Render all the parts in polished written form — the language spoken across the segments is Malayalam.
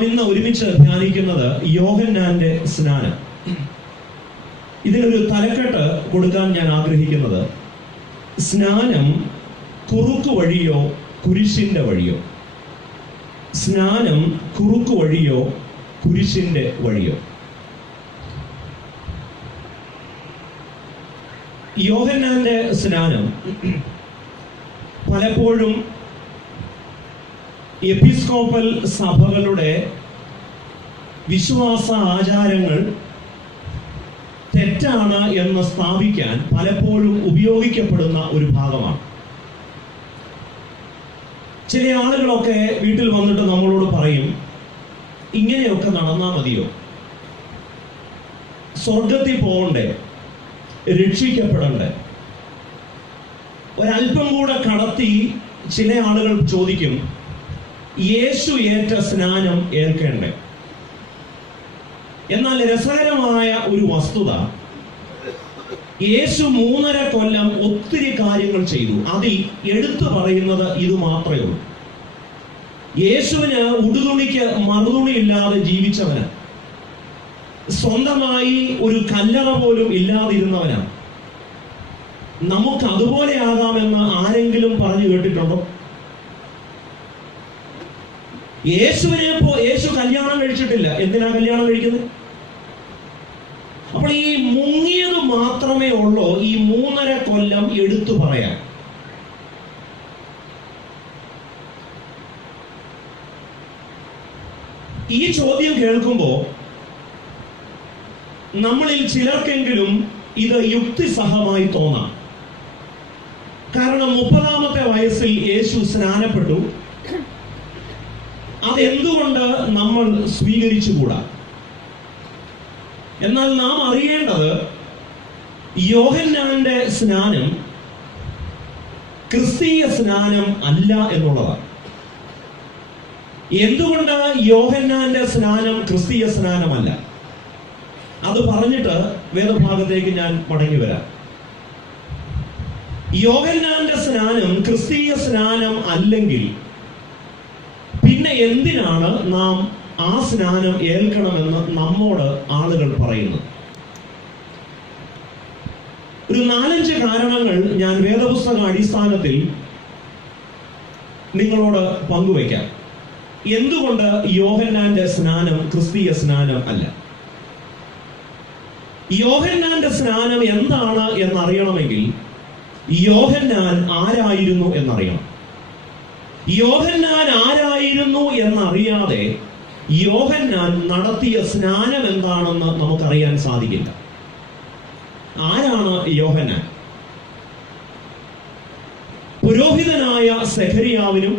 നാം ഇന്ന് ഒരുമിച്ച് ധ്യാനിക്കുന്നത് യോഹന്നാന്റെ സ്നാനം. ഇതിനൊരു തലക്കെട്ട് കൊടുക്കാൻ ഞാൻ ആഗ്രഹിക്കുന്നത് സ്നാനം കുറുക്കു വഴിയോ കുരിശിന്റെ വഴിയോ. സ്നാനം കുറുക്കു വഴിയോ കുരിശിന്റെ വഴിയോ. യോഹന്നാന്റെ സ്നാനം പലപ്പോഴും എപ്പിസ്കോപ്പൽ സഭകളുടെ വിശ്വാസ ആചാരങ്ങൾ തെറ്റാണ് എന്ന് സ്ഥാപിക്കാൻ പലപ്പോഴും ഉപയോഗിക്കപ്പെടുന്ന ഒരു ഭാഗമാണ്. ചില ആളുകളൊക്കെ വീട്ടിൽ വന്നിട്ട് നമ്മളോട് പറയും, ഇങ്ങനെയൊക്കെ നടന്നാൽ മതിയോ, സ്വർഗത്തിൽ പോകണ്ടേ, രക്ഷിക്കപ്പെടണ്ടേ? ഒരല്പം കൂടെ കടത്തി ചില ആളുകൾ ചോദിക്കും, യേശു ഏറ്റ സ്നാനം ഏൽക്കേണ്ടേ? എന്നാൽ രസകരമായ ഒരു വസ്തുത, യേശു 3.5 കൊല്ലം ഒത്തിരി കാര്യങ്ങൾ ചെയ്തു. അതിൽ എടുത്തു പറയുന്നത് ഇത് മാത്രമേ ഉള്ളൂ. യേശുവിന് ഉടുതുണിക്ക് മറുതുണി ഇല്ലാതെ ജീവിച്ചവന്, സ്വന്തമായി ഒരു കല്ലറ പോലും ഇല്ലാതിരുന്നവനാണ്. നമുക്ക് അതുപോലെ ആകാമെന്ന് ആരെങ്കിലും പറഞ്ഞു കേട്ടിട്ടുണ്ടോ? യേശു കല്യാണം കഴിച്ചിട്ടില്ല. എന്തിനാ കല്യാണം കഴിക്കുന്നത്? അപ്പോൾ ഈ മുങ്ങിയത് മാത്രമേ ഉള്ളൂ ഈ 3.5 കൊല്ലം എടുത്തു പറയാൻ. ഈ ചോദ്യം കേൾക്കുമ്പോൾ നമ്മളിൽ ചിലർക്കെങ്കിലും ഇത് യുക്തിസഹമായി തോന്നാം. കാരണം 30-ാമത്തെ വയസ്സിൽ യേശു സ്നാനപ്പെട്ടു. അതെന്തുകൊണ്ട് നമ്മൾ സ്വീകരിച്ചുകൂടാ? എന്നാൽ നാം അറിയേണ്ടത് യോഹന്നാന്റെ സ്നാനം ക്രിസ്തീയ സ്നാനം അല്ല എന്നുള്ളതാണ്. എന്തുകൊണ്ട് യോഹന്നാന്റെ സ്നാനം ക്രിസ്തീയ സ്നാനമല്ല? അത് പറഞ്ഞിട്ട് വേദഭാഗത്തേക്ക് ഞാൻ മടങ്ങി വരാം. യോഹന്നാന്റെ സ്നാനം ക്രിസ്തീയ സ്നാനം അല്ലെങ്കിൽ പിന്നെ എന്തിനാണ് നാം ആ സ്നാനം ഏൽക്കണമെന്ന് നമ്മോട് ആളുകൾ പറയുന്നത്? ഒരു 4-5 കാരണങ്ങൾ ഞാൻ വേദപുസ്തക അടിസ്ഥാനത്തിൽ നിങ്ങളോട് പങ്കുവയ്ക്കാം. എന്തുകൊണ്ട് യോഹന്നാന്റെ സ്നാനം ക്രിസ്തീയ സ്നാനം അല്ല? യോഹന്നാന്റെ സ്നാനം എന്താണ് എന്നറിയണമെങ്കിൽ യോഹന്നാൻ ആരായിരുന്നു എന്നറിയണം. യോഹന്നാൻ ആരായിരുന്നു എന്നറിയാതെ യോഹന്നാൻ നടത്തിയ സ്നാനം എന്താണെന്ന് നമുക്കറിയാൻ സാധിക്കില്ല. ആരാണ് യോഹന്നാൻ? പുരോഹിതനായ സെഖരിയാവിനും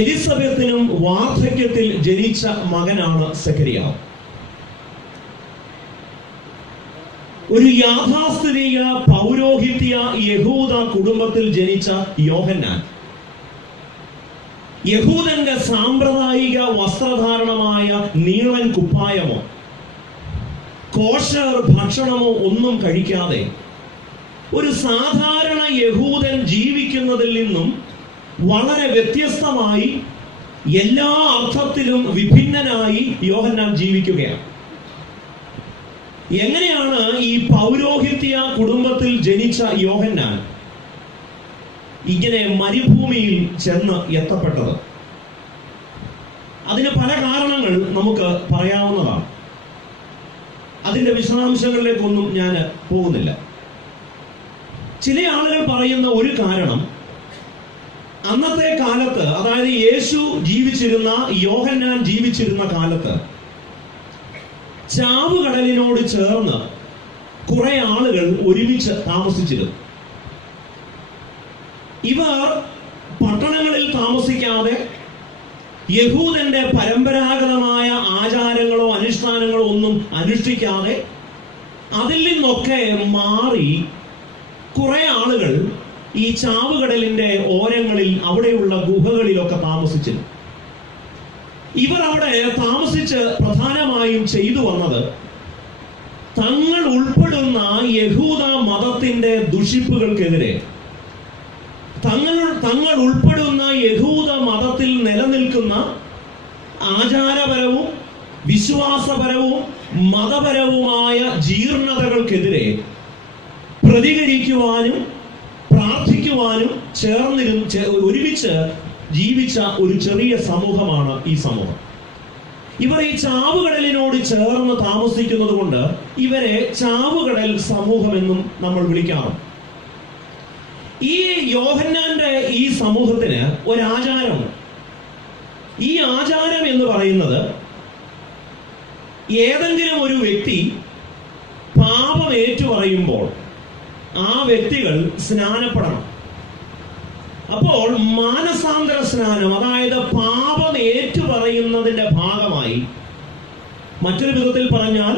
എലിസബത്തിനും വാർദ്ധക്യത്തിൽ ജനിച്ച മകനാണ് സെഖരിയാവ്. ഒരു യാഥാസ്ഥിതിക പൗരോഹിത്യ യഹൂദ കുടുംബത്തിൽ ജനിച്ച യോഹന്നാൻ യഹൂദന്റെ സാമ്പ്രദായിക വസ്ത്രധാരണമായ നീളൻ കുപ്പായമോ കോഷർ ഭക്ഷണമോ ഒന്നും കഴിക്കാതെ ഒരു സാധാരണ യഹൂദൻ ജീവിക്കുന്നതിൽ നിന്നും വളരെ വ്യത്യസ്തമായി എല്ലാ അർത്ഥത്തിലും വിഭിന്നനായി യോഹന്നാൻ ജീവിക്കുകയാണ്. എങ്ങനെയാണ് ഈ പൗരോഹിത്യ കുടുംബത്തിൽ ജനിച്ച യോഹന്നാൻ ഇങ്ങനെ മരുഭൂമിയിൽ ചെന്ന് എത്തപ്പെട്ടത്? അതിന് പല കാരണങ്ങൾ നമുക്ക് പറയാവുന്നതാണ്. അതിന്റെ വിശദാംശങ്ങളിലേക്കൊന്നും ഞാൻ പോകുന്നില്ല. ചില ആളുകൾ പറയുന്ന ഒരു കാരണം, അന്നത്തെ കാലത്ത്, അതായത് യേശു ജീവിച്ചിരുന്ന, യോഹന്നാൻ ജീവിച്ചിരുന്ന കാലത്ത് ചാവുകടലിനോട് ചേർന്ന് കുറെ ആളുകൾ ഒരുമിച്ച് താമസിച്ചിരുന്നു. ഇവർ പട്ടണങ്ങളിൽ താമസിക്കാതെ യഹൂദന്റെ പരമ്പരാഗതമായ ആചാരങ്ങളോ അനുഷ്ഠാനങ്ങളോ ഒന്നും അനുഷ്ഠിക്കാതെ അതിൽ നിന്നൊക്കെ മാറി കുറെ ആളുകൾ ഈ ചാവുകടലിന്റെ ഓരങ്ങളിൽ, അവിടെയുള്ള ഗുഹകളിലൊക്കെ താമസിച്ചിരുന്നു. ഇവർ അവിടെ താമസിച്ച് പ്രധാനമായും ചെയ്തു വന്നത് തങ്ങൾ ഉൾപ്പെടുന്ന യഹൂദ മതത്തിന്റെ ദുഷിപ്പുകൾക്കെതിരെ, തങ്ങൾ ഉൾപ്പെടുന്ന യഹൂദ മതത്തിൽ നിലനിൽക്കുന്ന ആചാരപരവും വിശ്വാസപരവും മതപരവുമായ ജീർണതകൾക്കെതിരെ പ്രതികരിക്കുവാനും പ്രാർത്ഥിക്കുവാനും ഒരുമിച്ച് ജീവിച്ച ഒരു ചെറിയ സമൂഹമാണ് ഈ സമൂഹം. ഇവർ ഈ ചാവുകടലിനോട് ചേർന്ന് താമസിക്കുന്നത് കൊണ്ട് ഇവരെ ചാവുകടൽ സമൂഹം എന്നും നമ്മൾ വിളിക്കാറുണ്ട്. ഈ യോഹന്നാന്റെ ഈ സമൂഹത്തിന് ഒരാചാരമുണ്ട്. ഈ ആചാരം എന്ന് പറയുന്നത്, ഏതെങ്കിലും ഒരു വ്യക്തി പാപം ഏറ്റുപറയുമ്പോൾ ആ വ്യക്തികൾ സ്നാനപ്പെടണം. അപ്പോൾ മാനസാന്തര സ്നാനം, അതായത് പാപം ഏറ്റുപറയുന്നതിന്റെ ഭാഗമായി, മറ്റൊരു വിധത്തിൽ പറഞ്ഞാൽ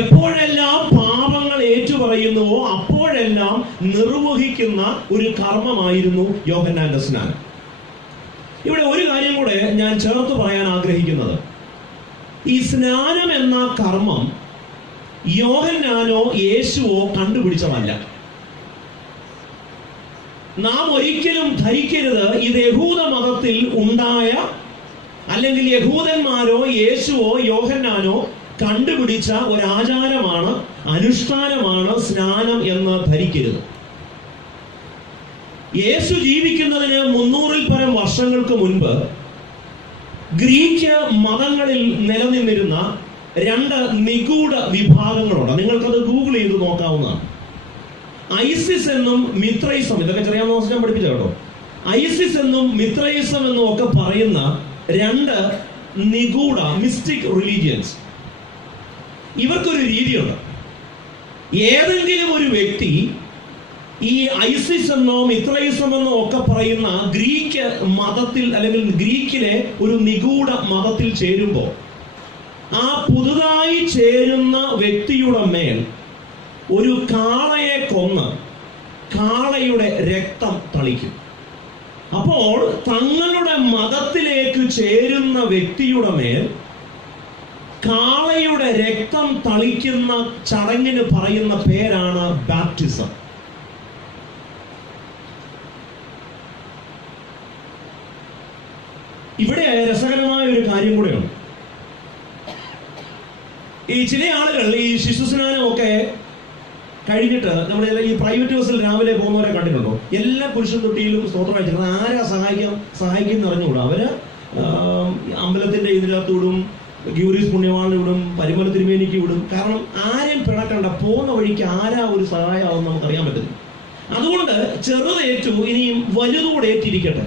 എപ്പോഴെല്ലാം പാപങ്ങൾ ഏറ്റുപറയുന്നുവോ അപ്പോഴെല്ലാം നിർവഹിക്കുന്ന ഒരു കർമ്മമായിരുന്നു യോഹന്നാന്റെ സ്നാനം. ഇവിടെ ഒരു കാര്യം കൂടെ ഞാൻ ചേർത്ത് പറയാൻ ആഗ്രഹിക്കുന്നത്, ഈ സ്നാനം എന്ന കർമ്മം യോഹന്നാനോ യേശുവോ കണ്ടുപിടിച്ചതല്ല. നാം ഒരിക്കലും ധരിക്കരുത് ഇത് യഹൂദ മതത്തിൽ ഉണ്ടായ, അല്ലെങ്കിൽ യഹൂദന്മാരോ യേശുവോ യോഹന്നാനോ കണ്ടുപിടിച്ച ഒരാചാരമാണ്, അനുഷ്ഠാനമാണ് സ്നാനം എന്ന് ധരിക്കരുത്. യേശു ജീവിക്കുന്നതിന് 300-ൽ പരം വർഷങ്ങൾക്ക് മുൻപ് ഗ്രീക്ക് മതങ്ങളിൽ നിലനിന്നിരുന്ന 2 നിഗൂഢ വിഭാഗങ്ങളുണ്ട്. നിങ്ങൾക്കത് ഗൂഗിൾ ചെയ്ത് നോക്കാവുന്നതാണ്. ഐസിസ് എന്നും മിത്രൈസം, ഇതൊക്കെ ചെറിയ ഞാൻ പഠിപ്പിച്ച കേട്ടോ. ഐസിസ് എന്നും മിത്രൈസം എന്നും ഒക്കെ പറയുന്ന 2 നിഗൂഢ മിസ്റ്റിക് റിലീജിയൻസ്. ഇവർക്കൊരു രീതിയുണ്ട്. ഏതെങ്കിലും ഒരു വ്യക്തി ഈ ഐസിസ് എന്നോ മിത്രൈസം എന്നോ ഒക്കെ പറയുന്ന ഗ്രീക്ക് മതത്തിൽ, അല്ലെങ്കിൽ ഗ്രീക്കിലെ ഒരു നിഗൂഢ മതത്തിൽ ചേരുമ്പോൾ ആ പുതുതായി ചേരുന്ന വ്യക്തിയുടെ മേൽ ഒരു കാളയെ കൊന്ന് കാളയുടെ രക്തം തളിക്കും. അപ്പോൾ തങ്ങളുടെ മതത്തിലേക്ക് ചേരുന്ന വ്യക്തിയുടെ മേൽ കാളയുടെ രക്തം തളിക്കുന്ന ചടങ്ങിന് പറയുന്ന പേരാണ് ബാപ്റ്റിസം. ഇവിടെ രസകരമായ ഒരു കാര്യം കൂടെയുണ്ട്. ഈ ചില ആളുകൾ ഈ ശിശുസ്നാനമൊക്കെ കഴിഞ്ഞിട്ട് നമ്മൾ ഈ പ്രൈവറ്റ് ബസ്സിൽ രാവിലെ പോകുന്നവരെ കണ്ടിട്ടുണ്ടോ? എല്ലാ പുരുഷൻ തൊട്ടിയിലും സ്തോത്രം അയച്ചിരുന്നത് ആരാ സഹായിക്കും അറിഞ്ഞുകൂടാ. അവര് അമ്പലത്തിന്റെ ഇതിനകത്ത് വിടും, ഗ്യൂരീസ് പുണ്യവാളിന് വിടും, പരിമല തിരുമേനിക്ക് വിടും. കാരണം ആരെയും പിണക്കണ്ട, പോകുന്ന വഴിക്ക് ആരാ ഒരു സഹായമാവും നമുക്കറിയാൻ പറ്റില്ല. അതുകൊണ്ട് ചെറുതേറ്റു, ഇനിയും വലുതുകൂടെ ഏറ്റിരിക്കട്ടെ,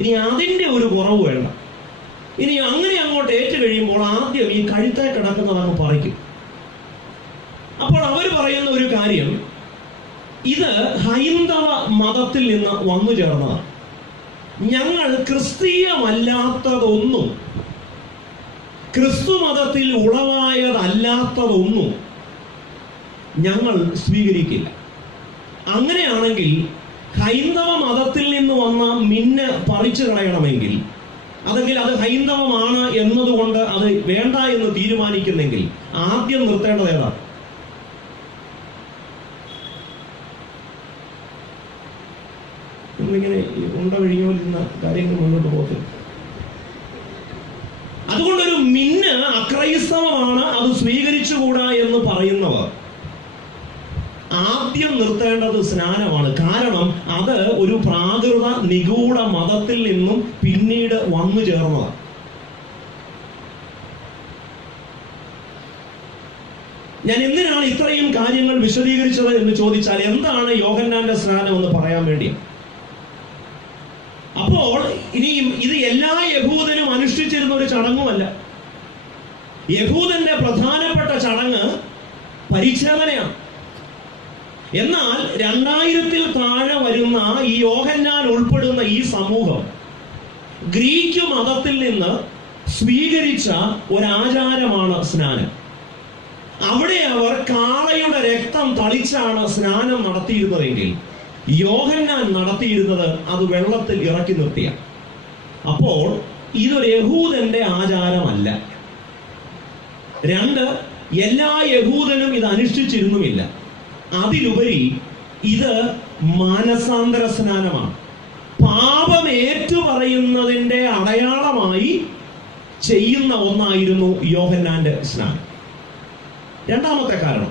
ഇനി അതിന്റെ ഒരു കുറവ് വേണ്ട. ഇനി അങ്ങനെ അങ്ങോട്ട് ഏറ്റു കഴിയുമ്പോൾ ആദ്യം ഈ കഴുത്തെ കിടക്കുന്നത് അങ്ങ് പറിക്കും. അപ്പോൾ അവർ പറയുന്ന ഒരു കാര്യം, ഇത് ഹൈന്ദവ മതത്തിൽ നിന്ന് വന്നു ചേർന്നതാണ്. ഞങ്ങൾ ക്രിസ്തീയമല്ലാത്തതൊന്നും, ക്രിസ്തു മതത്തിൽ ഉളവായതല്ലാത്തതൊന്നും ഞങ്ങൾ സ്വീകരിക്കില്ല. അങ്ങനെയാണെങ്കിൽ ഹൈന്ദവ മതത്തിൽ നിന്ന് വന്ന മിന്ന് പറിച്ചു കളയണമെങ്കിൽ, അതെങ്കിൽ അത് ഹൈന്ദവമാണ് എന്നതുകൊണ്ട് അത് വേണ്ട എന്ന് തീരുമാനിക്കുന്നെങ്കിൽ ആദ്യം നിർത്തേണ്ടത് ഏതാണ്? ഇങ്ങനെ ഉണ്ട കഴിഞ്ഞോലിരുന്ന കാര്യങ്ങൾ മുന്നോട്ട് പോകത്തില്ല. അതുകൊണ്ടൊരു മിന്ന് അക്രൈസ്തവമാണ്, അത് സ്വീകരിച്ചുകൂടാ എന്ന് പറയുന്നവർ ആദ്യം നിർത്തേണ്ടത് സ്നാനമാണ്. കാരണം അത് ഒരു പ്രാകൃത നിഗൂഢ മതത്തിൽ നിന്നും പിന്നീട് വന്നു ചേർന്നതാണ്. ഞാൻ എന്തിനാണ് ഇത്രയും കാര്യങ്ങൾ വിശദീകരിച്ചത് എന്ന് ചോദിച്ചാൽ, എന്താണ് യോഹന്നാന്റെ സ്നാനം എന്ന് പറയാൻ വേണ്ടി. അപ്പോൾ ഇനിയും ഇത് എല്ലാ യഹൂദനും അനുഷ്ഠിച്ചിരുന്ന ഒരു ചടങ്ങുമല്ല. യഹൂദന്റെ പ്രധാനപ്പെട്ട ചടങ്ങ് പരിച്ഛേദനയാണ്. എന്നാൽ 2000-ൽ താഴെ വരുന്ന ഈ യോഹന്നാൻ ഉൾപ്പെടുന്ന ഈ സമൂഹം ഗ്രീക്ക് മതത്തിൽ നിന്ന് സ്വീകരിച്ച ഒരാചാരമാണ് സ്നാനം. അവിടെ അവർ കാളയുടെ രക്തം തളിച്ചാണ് സ്നാനം നടത്തിയിരുന്നതെങ്കിൽ യോഹന്നാൻ നടത്തിയിരുന്നത് അത് വെള്ളത്തിൽ ഇറക്കി നിർത്തിയ. അപ്പോൾ ഇതൊരു യഹൂദന്റെ ആചാരമല്ല. 2, എല്ലാ യഹൂദനും ഇത് അനുഷ്ഠിച്ചിരുന്നുമില്ല. അതിലുപരി ഇത് മാനസാന്തര സ്നാനമാണ്. പാപം ഏറ്റുപറയുന്നതിന്റെ അടയാളമായി ചെയ്യുന്ന ഒന്നായിരുന്നു യോഹന്നാന്റെ സ്നാനം. രണ്ടാമത്തെ കാരണം,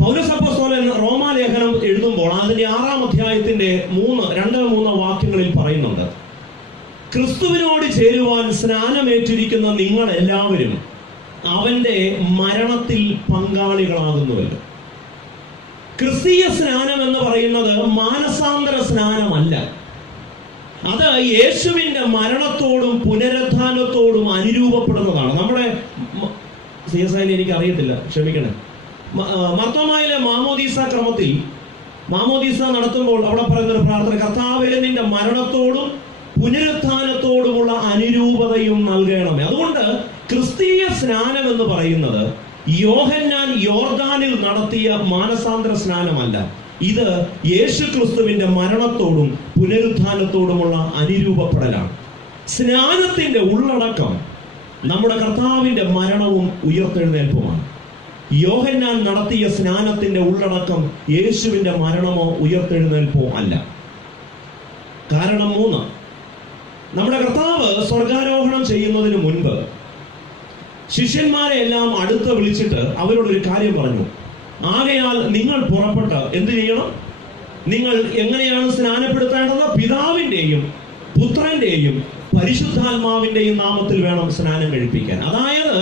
പൗലോസ് അപ്പോസ്തലൻ റോമാലേഖനം എഴുതുമ്പോൾ അതിന്റെ 6-ാം അധ്യായത്തിന്റെ 2-3 വാക്യങ്ങളിൽ പറയുന്നുണ്ട്, ക്രിസ്തുവിനോട് ചേരുവാൻ സ്നാനമേറ്റിരിക്കുന്ന നിങ്ങൾ എല്ലാവരും അവന്റെ മരണത്തിൽ പങ്കാളികളാകുന്നുവല്ലോ. ക്രിസ്തീയ സ്നാനം എന്ന് പറയുന്നത് മാനസാന്തര സ്നാനമല്ല. അത് യേശുവിന്റെ മരണത്തോടും പുനരുത്ഥാനത്തോടും അനുരൂപപ്പെടുന്നതാണ്. നമ്മുടെ എനിക്ക് അറിയത്തില്ല, ക്ഷമിക്കണം. മർത്തോമായിലെ മാമോദീസ ക്രമത്തിൽ മാമോദീസ നടത്തുമ്പോൾ അവിടെ പറയുന്ന ഒരു പ്രാർത്ഥന, കർത്താവേ നിന്റെ മരണത്തോടും പുനരുത്ഥാനത്തോടുമുള്ള അനുരൂപതയും നൽകണമേ. അതുകൊണ്ട് ക്രിസ്തീയ സ്നാനം എന്ന് പറയുന്നത് യോഹന്നാൻ യോർദാനിൽ നടത്തിയ മാനസാന്തര സ്നാനമല്ല. ഇത് യേശു ക്രിസ്തുവിന്റെ മരണത്തോടും പുനരുത്ഥാനത്തോടുമുള്ള അനുരൂപപ്പെടലാണ്. സ്നാനത്തിന്റെ ഉള്ളടക്കം നമ്മുടെ കർത്താവിന്റെ മരണവും ഉയർത്തെഴുന്നേൽപ്പുമാണ്. യോഹന്നാൻ നടത്തിയ സ്നാനത്തിന്റെ ഉള്ളടക്കം യേശുവിന്റെ മരണമോ ഉയർത്തെഴുന്നേൽപ്പോ അല്ല. കാരണം 3, നമ്മുടെ കർത്താവ് സ്വർഗാരോഹണം ചെയ്യുന്നതിന് മുൻപ് ശിഷ്യന്മാരെ എല്ലാം അടുത്ത് വിളിച്ചിട്ട് അവരോടൊരു കാര്യം പറഞ്ഞു. ആകയാൽ നിങ്ങൾ പുറപ്പെട്ട് എന്ത് ചെയ്യണം? നിങ്ങൾ എങ്ങനെയാണ് സ്നാനപ്പെടുത്തേണ്ടത്? പിതാവിന്റെയും പുത്രന്റെയും പരിശുദ്ധാത്മാവിന്റെയും നാമത്തിൽ വേണം സ്നാനം കഴിപ്പിക്കാൻ. അതായത്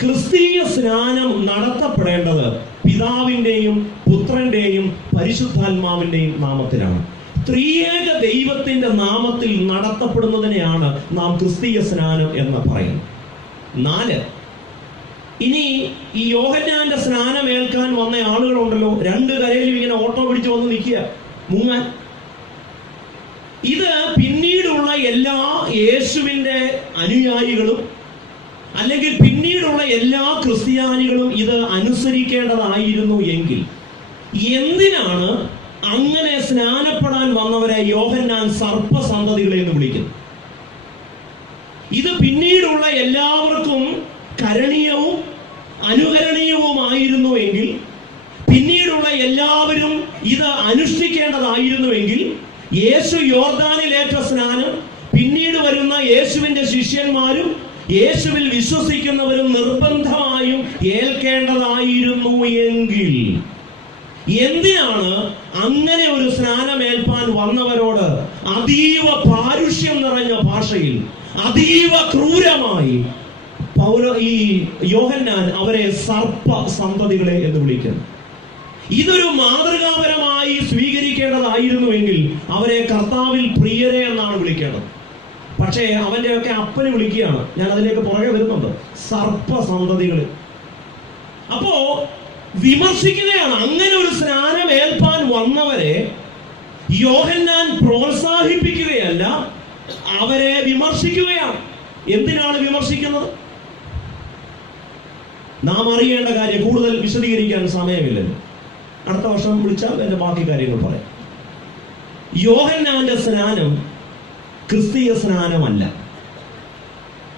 ക്രിസ്തീയ സ്നാനം നടത്തപ്പെടേണ്ടത് പിതാവിന്റെയും പുത്രന്റെയും പരിശുദ്ധാത്മാവിന്റെയും നാമത്തിലാണ്. ത്രിയേക ദൈവത്തിന്റെ നാമത്തിൽ നടത്തപ്പെടുന്നതിനെയാണ് നാം ക്രിസ്തീയ സ്നാനം എന്ന് പറയുന്നത്. 4, ഇനി ഈ യോഹന്നാന്റെ സ്നാനം ഏൽക്കാൻ വന്ന ആളുകളുണ്ടല്ലോ, 2 കരയിലും ഇങ്ങനെ ഓട്ടോ പിടിച്ചു വന്ന് നിൽക്കുക മുങ്ങാൻ. ഇത് പിന്നീടുള്ള എല്ലാ യേശുവിന്റെ അനുയായികളും അല്ലെങ്കിൽ പിന്നീടുള്ള എല്ലാ ക്രിസ്ത്യാനികളും ഇത് അനുസരിക്കേണ്ടതായിരുന്നു എങ്കിൽ എന്തിനാണ് അങ്ങനെ സ്നാനപ്പെടാൻ വന്നവരെ യോഹന്നാൻ സർപ്പസന്തതികളെ എന്ന് വിളിക്കുന്നത്? ഇത് പിന്നീടുള്ള എല്ലാവർക്കും കരണീയവും അനുകരണീയവുമായിരുന്നു എങ്കിൽ, പിന്നീടുള്ള എല്ലാവരും ഇത് അനുഷ്ഠിക്കേണ്ടതായിരുന്നുവെങ്കിൽ, യേശു യോർദാനിലേറ്റ സ്നാനം പിന്നീട് വരുന്ന യേശുവിന്റെ ശിഷ്യന്മാരും യേശുവിൽ വിശ്വസിക്കുന്നവരും നിർബന്ധമായും ഏൽക്കേണ്ടതായിരുന്നു എങ്കിൽ എന്തിനാണ് അങ്ങനെ ഒരു സ്നാനമേൽപ്പാൻ വന്നവരോട് അതീവ പാരുഷ്യം നിറഞ്ഞ ഭാഷയിൽ അതീവ ക്രൂരമായി ഈ യോഹന്നാൻ അവരെ സർപ്പ സന്തതികളെ എന്ന് വിളിക്കുന്നു? ഇതൊരു മാതൃകാപരമായി സ്വീകരിക്കേണ്ടതായിരുന്നുവെങ്കിൽ അവരെ കർത്താവിൽ പ്രിയരെ എന്നാണ് വിളിക്കേണ്ടത്. പക്ഷേ അവന്റെയൊക്കെ അപ്പന് വിളിക്കുകയാണ്. ഞാൻ അതിലേക്ക് പുറകെ വരുന്നുണ്ട്. സർപ്പസന്തതികൾ. അപ്പോ വിമർശിക്കുകയാണ്. അങ്ങനെ ഒരു സ്നാനം ഏൽപ്പാൻ വന്നവരെ യോഹന്നാൻ പ്രോത്സാഹിപ്പിക്കുകയല്ല, അവരെ വിമർശിക്കുകയാണ്. എന്തിനാണ് വിമർശിക്കുന്നത്? നാം അറിയേണ്ട കാര്യം കൂടുതൽ വിശദീകരിക്കാൻ സമയമില്ലല്ലോ. അടുത്ത വർഷം വിളിച്ചാൽ എന്റെ ബാക്കി കാര്യങ്ങൾ പറയാം. യോഹന്നാന്റെ സ്നാനം ക്രിസ്തീയ സ്നാനമല്ല.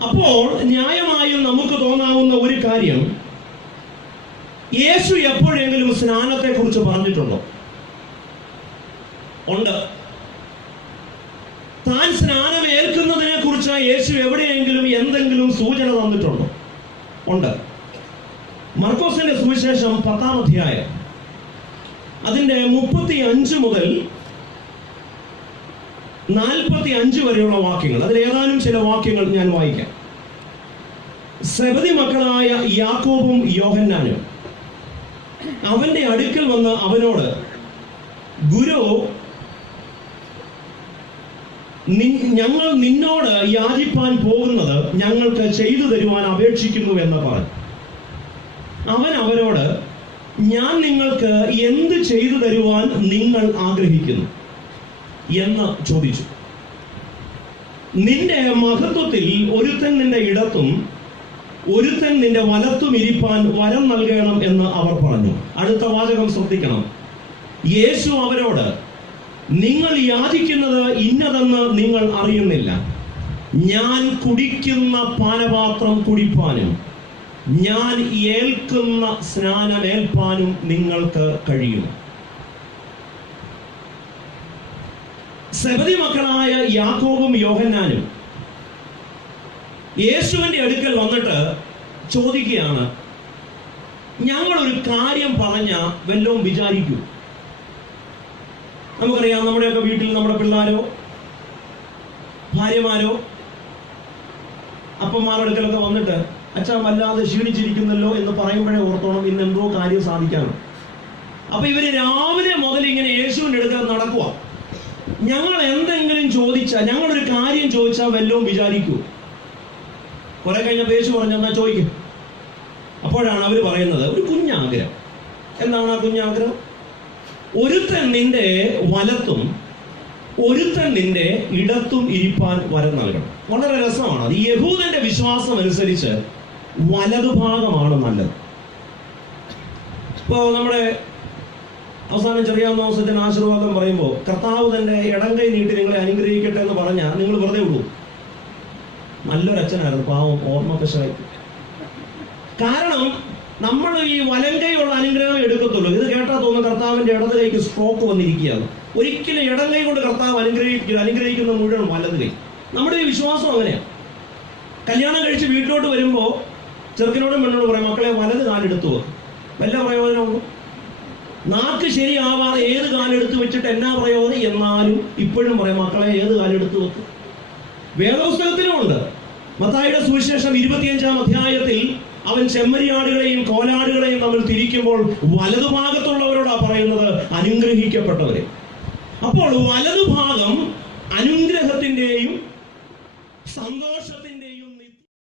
അപ്പോൾ ന്യായമായും നമുക്ക് തോന്നാവുന്ന ഒരു കാര്യം, യേശു എപ്പോഴെങ്കിലും സ്നാനത്തെ കുറിച്ച് പറഞ്ഞിട്ടുണ്ടോ? ഉണ്ട്. താൻ സ്നാനം ഏൽക്കുന്നതിനെ കുറിച്ച് യേശു എവിടെയെങ്കിലും എന്തെങ്കിലും സൂചന തന്നിട്ടുണ്ടോ? ഉണ്ട്. മർക്കോസിന്റെ സുവിശേഷം 10-ാം അധ്യായം അതിന്റെ 35 മുതൽ 45 വരെയുള്ള വാക്യങ്ങൾ, അതിൽ ഏതാനും ചില വാക്യങ്ങൾ ഞാൻ വായിക്കാം. സെബദി മക്കളായ യാക്കോബും യോഹന്നാനും അവന്റെ അടുക്കൽ വന്ന് അവനോട്, ഗുരു, ഞങ്ങൾ നിന്നോട് യാചിപ്പാൻ പോകുന്നത് ഞങ്ങൾക്ക് ചെയ്തു തരുവാൻ അപേക്ഷിക്കുന്നു എന്ന് പറഞ്ഞു. അവൻ അവരോട്, ഞാൻ നിങ്ങൾക്ക് എന്ത് ചെയ്തു തരുവാൻ നിങ്ങൾ ആഗ്രഹിക്കുന്നു എന്ന് ചോദിച്ചു. നിന്റെ മഹത്വത്തിൽ ഒരുത്തൻ നിന്റെ ഇടത്തും ഒരുത്തൻ നിന്റെ വലത്തും ഇരിപ്പാൻ വരം നൽകണം എന്ന് അവർ പറഞ്ഞു. അടുത്ത വാചകം ശ്രദ്ധിക്കണം. യേശു അവരോട്, നിങ്ങൾ യാചിക്കുന്നത് ഇന്നതെന്ന് നിങ്ങൾ അറിയുന്നില്ല. ഞാൻ കുടിക്കുന്ന പാനപാത്രം കുടിപ്പാനും ഞാൻ ഏൽക്കുന്ന സ്നാനമേൽപ്പാനും നിങ്ങൾക്ക് കഴിയും. സെബദി മക്കളായ യാക്കോബും യോഹന്നാനും യേശുവിന്റെ അടുക്കൽ വന്നിട്ട് ചോദിക്കുകയാണ്, ഞങ്ങളൊരു കാര്യം പറഞ്ഞ വല്ലതും വിചാരിക്കൂ. നമുക്കറിയാം, നമ്മുടെയൊക്കെ വീട്ടിൽ നമ്മുടെ പിള്ളേരോ ഭാര്യമാരോ അപ്പന്മാരുടെ അടുക്കലൊക്കെ വന്നിട്ട് അച്ഛൻ വല്ലാതെ ക്ഷീണിച്ചിരിക്കുന്നല്ലോ എന്ന് പറയുമ്പോഴേ ഓർത്തോണം ഇന്ന് എന്തോ കാര്യം സാധിക്കാണ്. അപ്പൊ ഇവര് രാവിലെ മുതൽ ഇങ്ങനെ യേശുവിന്റെ അടുക്കൽ നടക്കുക. ഞങ്ങൾ എന്തെങ്കിലും ചോദിച്ചാൽ, ഞങ്ങളൊരു കാര്യം ചോദിച്ചാൽ വല്ലതും വിചാരിക്കൂ. കുറെ കഴിഞ്ഞപ്പോൾ യേശു പറഞ്ഞു, എന്നാ ചോദിക്കും. അപ്പോഴാണ് അവർ പറയുന്നത് ഒരു കുഞ്ഞാഗ്രഹം. എന്താണ് ആ കുഞ്ഞാഗ്രഹം? ഒരുത്തൻ നിന്റെ വലത്തും ഒരുത്തൻ നിന്റെ ഇടത്തും ഇരിപ്പാൻ വരം നൽകണം. വളരെ രസമാണ്. അത് യഹൂദന്റെ വിശ്വാസം അനുസരിച്ച് വലതുഭാഗമാണ് നല്ലത്. ഇപ്പോ നമ്മുടെ അവസാനം ചെറിയാവുന്ന ദിവസത്തിന് ആശീർവാദം പറയുമ്പോൾ കർത്താവ് തന്റെ ഇടം കൈ നീട്ടി നിങ്ങളെ അനുഗ്രഹിക്കട്ടെ എന്ന് പറഞ്ഞാൽ നിങ്ങൾ വെറുതെ ഉള്ളൂ. നല്ലൊരച്ഛനായിരുന്നു, പാവം, ഓർമ്മക്കശായി. കാരണം നമ്മൾ ഈ വലം കൈയുള്ള അനുഗ്രഹം എടുക്കത്തുള്ളൂ. ഇത് കേട്ടാൽ തോന്നുന്നു കർത്താവിന്റെ ഇടത് കൈക്ക് സ്ട്രോക്ക് വന്നിരിക്കുകയാണ്. ഒരിക്കലും ഇടം കൈ കൊണ്ട് കർത്താവ് അനുഗ്രഹിക്കുന്ന മുഴുവൻ വലത് കൈ. നമ്മുടെ ഈ വിശ്വാസം അങ്ങനെയാണ്. കല്യാണം കഴിച്ച് വീട്ടിലോട്ട് വരുമ്പോൾ ചെറുക്കനോടും പെണ്ണോടും പറയും, മക്കളെ വലത് കാലെടുത്തു വെക്കും. വല്ല പ്രയോജനമുള്ളൂ? നാക്ക് ശരിയാവാതെ ഏത് കാലെടുത്ത് വെച്ചിട്ട് എന്നാ പ്രയോജനം? എന്നാലും ഇപ്പോഴും പറയും, മക്കളെ ഏത് കാലെടുത്ത് വെക്കും. വേദപുസ്തകത്തിലുമുണ്ട്. മത്തായിയുടെ സുവിശേഷം 25-ാം അധ്യായത്തിൽ അവൻ ചെമ്മരിയാടുകളെയും കോലാടുകളെയും നമ്മൾ തിരിക്കുമ്പോൾ വലതുഭാഗത്തുള്ളവരോടാ പറയുന്നത് അനുഗ്രഹിക്കപ്പെട്ടവരെ. അപ്പോൾ വലതുഭാഗം അനുഗ്രഹത്തിന്റെയും സന്തോഷ